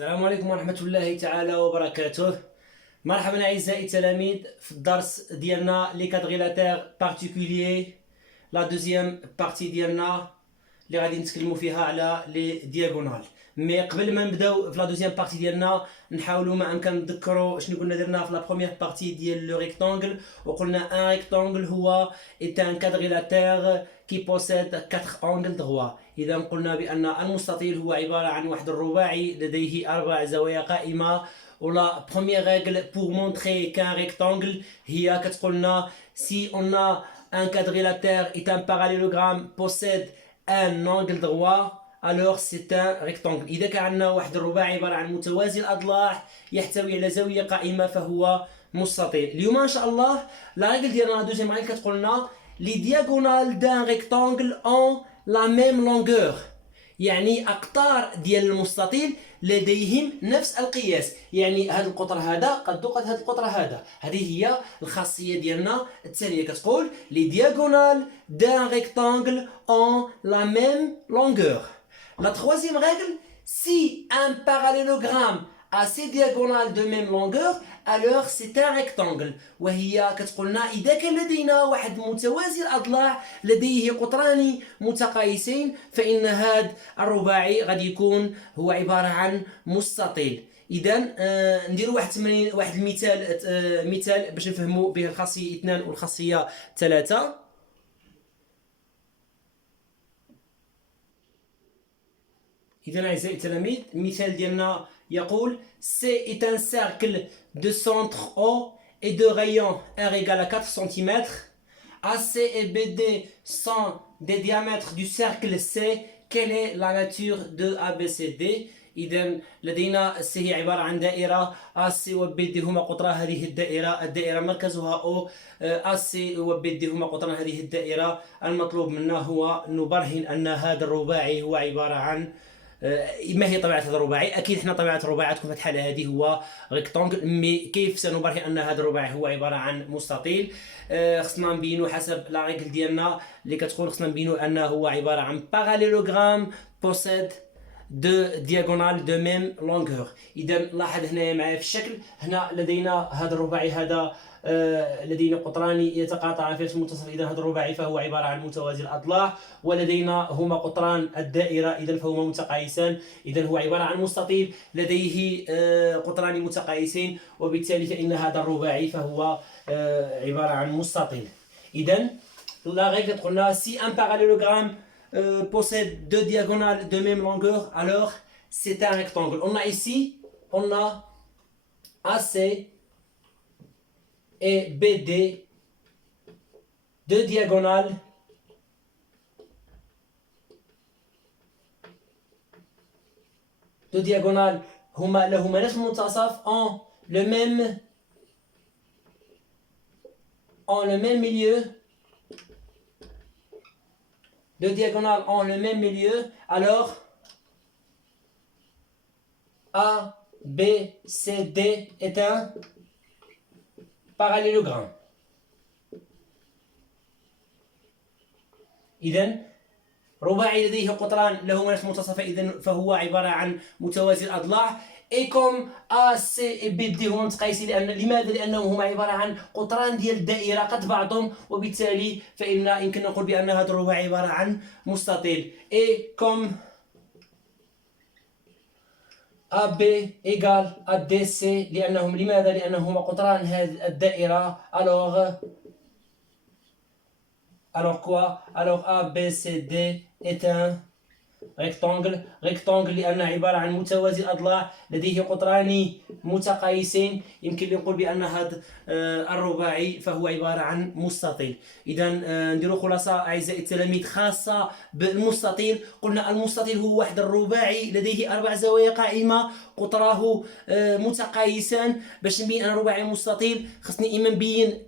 السلام عليكم ورحمة الله تعالى وبركاته. مرحبا أعزائي التلاميذ في الدرس ديالنا لي كادغيلاتير بارتيكوليي، لا دوزيام بارتي ديالنا اللي غادي نتكلموا فيها على لي دياغونال. مي قبل ما نبداو في لا دوزيام بارتي ديالنا نحاولوا ما امكن نتذكروا شنو قلنا درنا في لا بروميير بارتي ديال لو ريكتانغل، وقلنا ان ريكتانغل هو est un quadrilatère qui possède 4 angles droits. إذا قلنا بأن المستطيل هو عبارة عن واحد الرباعي لديه 4 زوايا قائمة. ولا première règle pour montrer qu'un rectangle هي كتقولنا si on a un quadrilatère et un parallélogramme possède un angle droit alors c'est un rectangle. إذا كان عندنا واحد الرباعي عبارة عن متوازي الأضلاع يحتوي على زاوية قائمة فهو مستطيل. اليوم إن شاء الله لا ريغل ديالنا دوزيام ريغل كتقولنا les diagonales d'un rectangle ont la même longueur، يعني أقطار ديال المستطيل لديهم نفس القياس، يعني هذا القطر هذا قد هذا القطر هذا. هذه هي الخاصية ديالنا الثانية، كتقول les diagonales d'un rectangle ont la même longueur. La troisième règle, si un parallélogramme a ses diagonales de même longueur alors c'est un rectangle، وهي كتقولنا إذا كان لدينا واحد متوازي الأضلاع لديه قطران متقايسين فإن هذا الرباعي غادي يكون هو عبارة عن مستطيل. إذا نديروا واحد التمرين، واحد مثال باش نفهموا به الخاصية 2 والخاصية 3. إذا أعزائي التلاميذ المثال ديالنا يقول C est un cercle de centre O et de rayon R égale à 4 cm. AC et BD sont des diamètres du cercle C. Quelle est la nature de ABCD؟ إذا لدينا C هي عبارة عن دائرة، AC و BD هما قطرا هذه الدائرة مركزها O. AC و BD هما قطرا هذه الدائرة. المطلوب منا هو نبرهن أن هذا الرباعي هو عبارة عن ما هي طبيعة هذا الرباعي؟ أكيد إحنا طبيعة الرباعي تكون في الحالة هذه هو ريكتانغل، مي كيف سنبرهن أن هذا الرباعي هو عبارة عن مستطيل؟ خصنا نبينو حسب لا ريغل ديالنا اللي كتقول خصنا نبينو أنه هو عبارة عن parallélogramme possède deux diagonales de même longueur. إذا لاحظ هنا معايا في الشكل، هنا لدينا هذا الرباعي هذا لدينا قطران يتقاطعان في المنتصف، إذا هذا الرباعي فهو عبارة عن متوازي الأضلاع، ولدينا هما قطران الدائرة إذا فهما متقايسان، إذا هو عبارة عن مستطيل لديه قطران متقايسين، وبالتالي فإن هذا الرباعي فهو عبارة عن مستطيل. إذا لا رègle قلنا si un parallélogramme possède deux diagonales de même longueur alors c'est un rectangle. On a ici AC et BD, deux diagonales هما لهما نفس المنتصف ont le même milieu. Deux diagonales ont le même milieu, alors A, B, C, D est un parallélogramme. إذن رباعي لديه قطران لهما نفس المنتصف، إذن فهو عبارة عن متوازي الأضلاع. اي كوم ا سي بي دي هما متقايسين، لماذا؟ لانهم هما عباره عن قطران ديال الدائره قد بعضهم، وبالتالي فان يمكن نقول بان هذا الرباعي عباره عن مستطيل. اي كوم ا بي ايغال ا دي سي، لانهم لماذا؟ لانهم هما قطران هذه الدائره. alors quoi? alors A B C D est un rectangle لأنه عبارة عن متوازي الأضلاع لديه قطران متقايسين، يمكن لي نقول بأن هذا الرباعي فهو عبارة عن مستطيل. إذا نديرو خلاصة أعزائي التلاميذ خاصة بالمستطيل. قلنا المستطيل هو واحد الرباعي لديه 4 زوايا قائمة قطراه متقايسان. باش نبين أن الرباعي مستطيل خصني إما نبين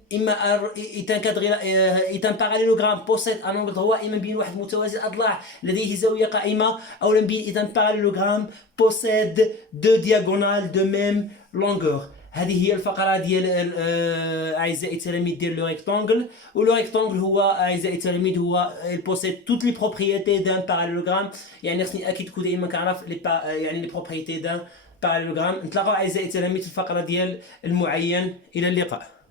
إذا parallélogramme possède un angle droit، إما نبين واحد متوازي الأضلاع لديه زاوية قائمة، أو نبين إذا parallélogramme possède deux diagonales de même longueur. هذه هي الفقرة ديال أعزائي التلاميذ ديال لو ريكتانغل. ولو ريكتانغل هو أعزائي التلاميذ هو possède toutes les propriétés d'un parallélogramme، يعني خصني أكيد كون دائما كنعرف يعني les propriétés d'un parallélogramme. نتلاقاو أعزائي التلاميذ في الفقرة ديال المعين. إلى اللقاء.